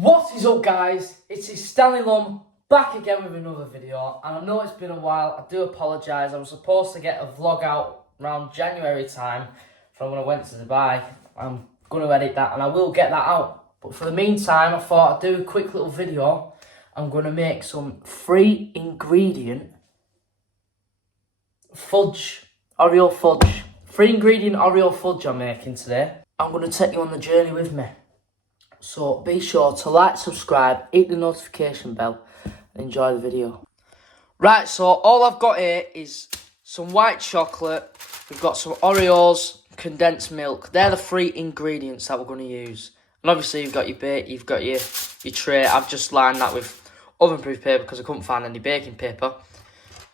What is up, guys? It's his Stanley Lum back again with another video, and I know it's been a while. I do apologise. I was supposed to get a vlog out around January time from when I went to Dubai. I'm going to edit that and I will get that out. But for the meantime, I thought I'd do a quick little video. I'm going to make some 3 ingredient fudge, Oreo fudge. 3 ingredient Oreo fudge I'm making today. I'm going to take you on the journey with me. So be sure to like, subscribe, hit the notification bell and enjoy the video. Right, so all I've got here is some white chocolate. We've got some Oreos, condensed milk. They're the 3 ingredients that we're going to use. And obviously you've got your bake, you've got your tray. I've just lined that with oven-proof paper because I couldn't find any baking paper.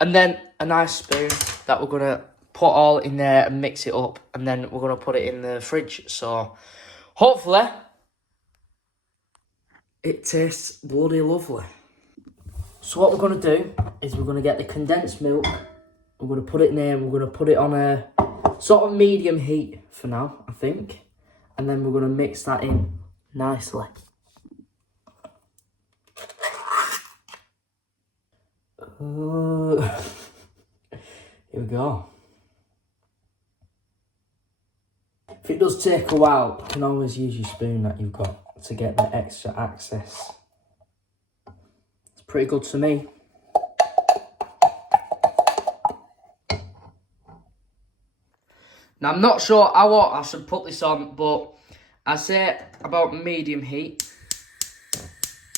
And then a nice spoon that we're going to put all in there and mix it up. And then we're going to put it in the fridge. So hopefully it tastes bloody lovely. So what we're going to do is we're going to get the condensed milk. We're going to put it in there. We're going to put it on a sort of medium heat for now, I think. And then we're going to mix that in nicely. Here we go. If it does take a while, you can always use your spoon that you've got to get the extra access. It's pretty good to me. Now, I'm not sure how hot I should put this on, but I say about medium heat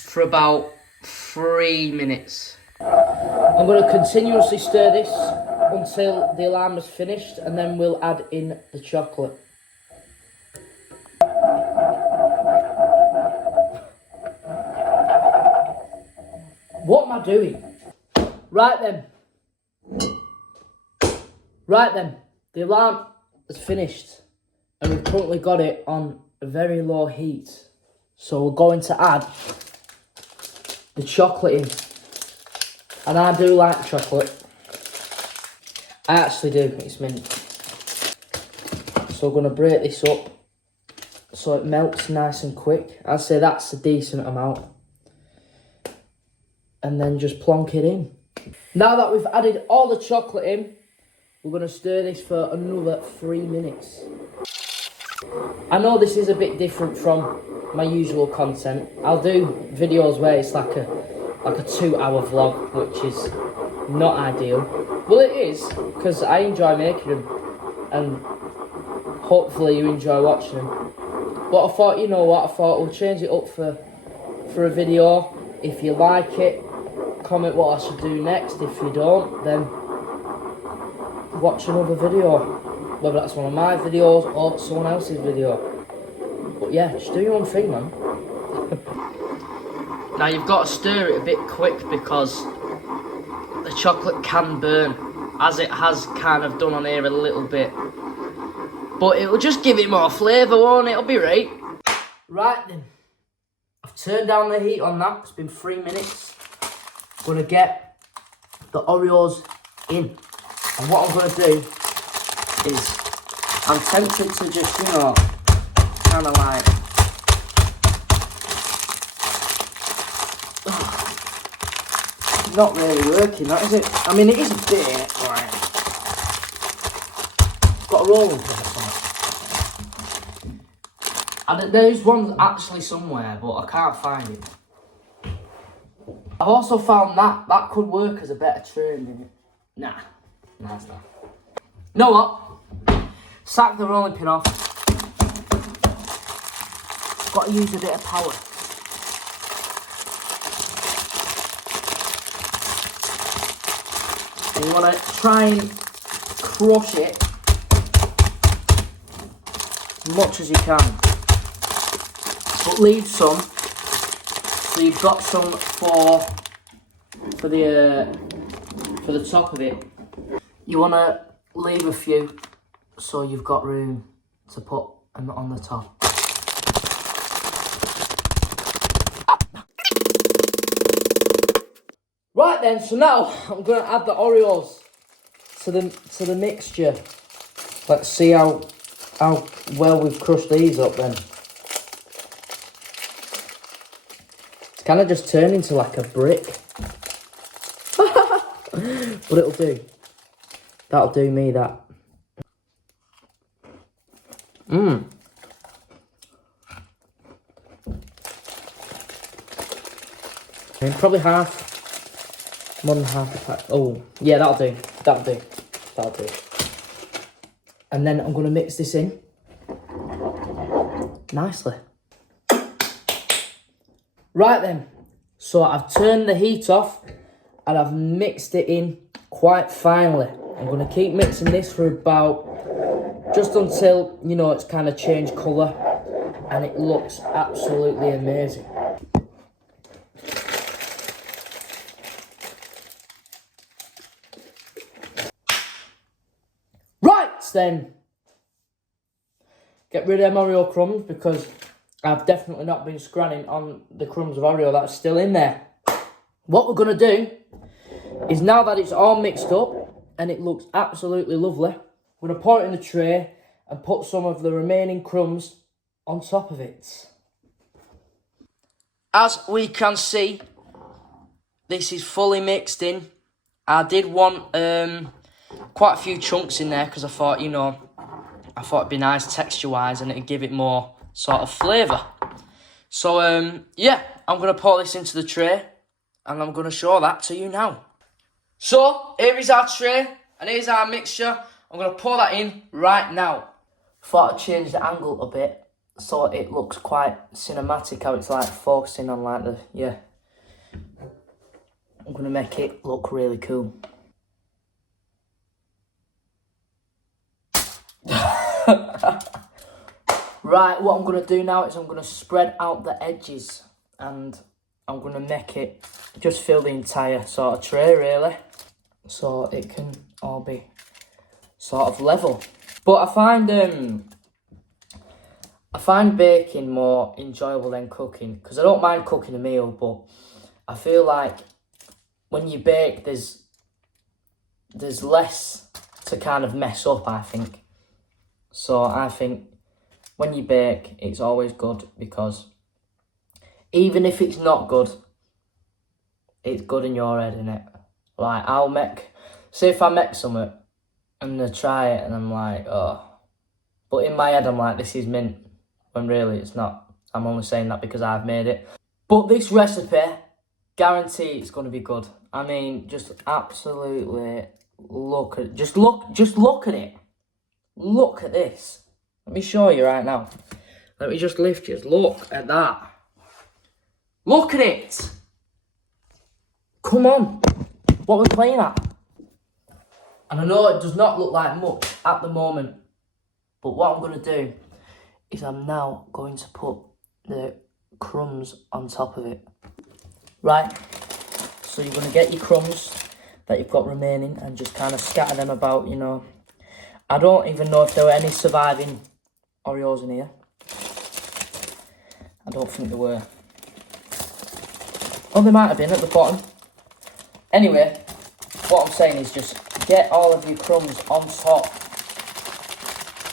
for about 3 minutes. I'm going to continuously stir this until the alarm is finished, and then we'll add in the chocolate. What am I doing? Right then, the alarm is finished and we've currently got it on a very low heat. So we're going to add the chocolate in. And I do like chocolate. I actually do, it's mint. So we're going to break this up so it melts nice and quick. I'd say that's a decent amount. And then just plonk it in. Now that we've added all the chocolate in, we're going to stir this for another 3 minutes. I know this is a bit different from my usual content. I'll do videos where it's like a 2-hour vlog, which is not ideal. Well, it is, because I enjoy making them, and hopefully you enjoy watching them. But I thought, you know what, I thought we'll change it up for a video. If you like it, comment what I should do next. If you don't, then watch another video, whether that's one of my videos or someone else's video. But yeah, just do your own thing, man. Now you've got to stir it a bit quick because the chocolate can burn, as it has kind of done on here a little bit. But it will just give it more flavour, won't it? It'll be right. Right then, I've turned down the heat on that. It's been 3 minutes. I'm going to get the Oreos in. And what I'm going to do is, I'm tempted to just, kind of like, not really working, that is it? I mean, it is a bit, right. Got a rolling pin or something. And there's one actually somewhere, but I can't find it. I've also found that could work as a better tray, didn't it? Nah, it's not. You know what? Sack the rolling pin off. Got to use a bit of power. And you want to try and crush it as much as you can. But leave some. So you've got some for the top of it. You want to leave a few so you've got room to put on the top. Right then, so now I'm going to add the Oreos to the mixture. Let's see how well we've crushed these up then. kind of just turned into like a brick. But it'll do. That'll do me, that. Mmm. Probably half. More than half a pack. Oh, yeah, that'll do. That'll do. That'll do. And then I'm going to mix this in nicely. Right then. So I've turned the heat off and I've mixed it in quite finely. I'm going to keep mixing this for about, just until, you know, it's kind of changed colour and it looks absolutely amazing. Right then, get rid of them Oreo crumbs because I've definitely not been scranning on the crumbs of Oreo that's still in there. What we're going to do is, now that it's all mixed up and it looks absolutely lovely, we're going to pour it in the tray and put some of the remaining crumbs on top of it. As we can see, this is fully mixed in. I did want quite a few chunks in there because I thought, you know, I thought it'd be nice texture-wise and it'd give it more sort of flavour. So, yeah, I'm going to pour this into the tray and I'm going to show that to you now. So, here is our tray and here's our mixture. I'm going to pour that in right now. Thought I'd change the angle a bit so it looks quite cinematic, how it's like focusing on like the, yeah. I'm going to make it look really cool. Right, what I'm going to do now is I'm going to spread out the edges and I'm going to make it just fill the entire sort of tray really, so it can all be sort of level. But I find baking more enjoyable than cooking, because I don't mind cooking a meal, but I feel like when you bake there's less to kind of mess up, I think. So I think when you bake, it's always good, because even if it's not good, it's good in your head, innit? Like, say if I make something and I try it and I'm like, oh. But in my head, I'm like, this is mint, when really it's not. I'm only saying that because I've made it. But this recipe, guarantee it's going to be good. I mean, just absolutely look at it. Just look at it. Look at this. Let me show you right now. Let me just lift you. Look at that. Look at it. Come on. What are we playing at? And I know it does not look like much at the moment, but what I'm going to do is I'm now going to put the crumbs on top of it. Right? So you're going to get your crumbs that you've got remaining and just kind of scatter them about, you know. I don't even know if there were any surviving Oreos in here. I don't think there were. Oh, there might have been at the bottom. Anyway, what I'm saying is just get all of your crumbs on top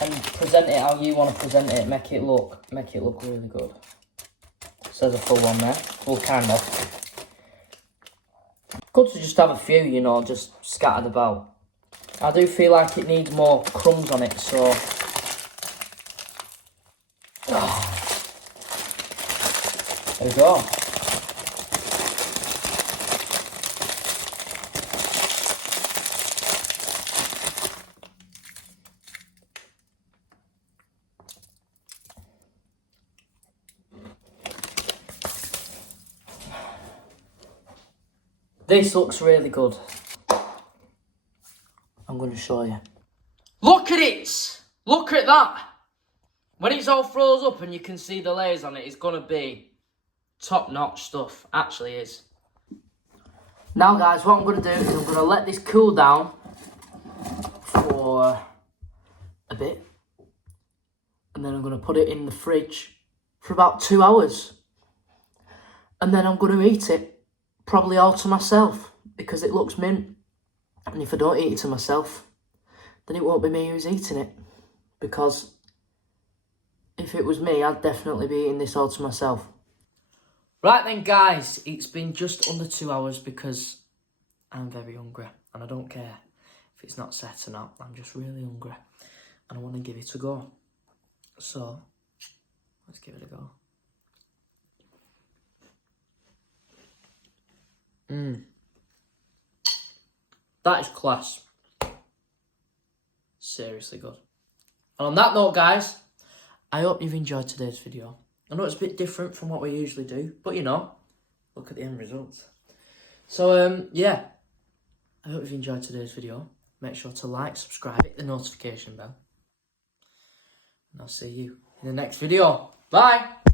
and present it how you want to present it. Make it look really good. So there's a full one there. Well, kind of. Good to just have a few, you know, just scattered about. I do feel like it needs more crumbs on it, so... There we go. This looks really good. I'm going to show you. Look at it! Look at that! When it's all froze up and you can see the layers on it, it's going to be top-notch stuff. Actually is. Now, guys, what I'm going to do is I'm going to let this cool down for a bit. And then I'm going to put it in the fridge for about 2 hours. And then I'm going to eat it, probably all to myself, because it looks mint. And if I don't eat it to myself, then it won't be me who's eating it. Because if it was me, I'd definitely be eating this all to myself. Right then, guys, it's been just under 2 hours because I'm very hungry and I don't care if it's not set or not. I'm just really hungry and I want to give it a go. So, let's give it a go. That is class. Seriously good. And on that note, guys, I hope you've enjoyed today's video. I know it's a bit different from what we usually do, but you know, look at the end results. So, yeah, I hope you've enjoyed today's video. Make sure to like, subscribe, hit the notification bell. And I'll see you in the next video. Bye!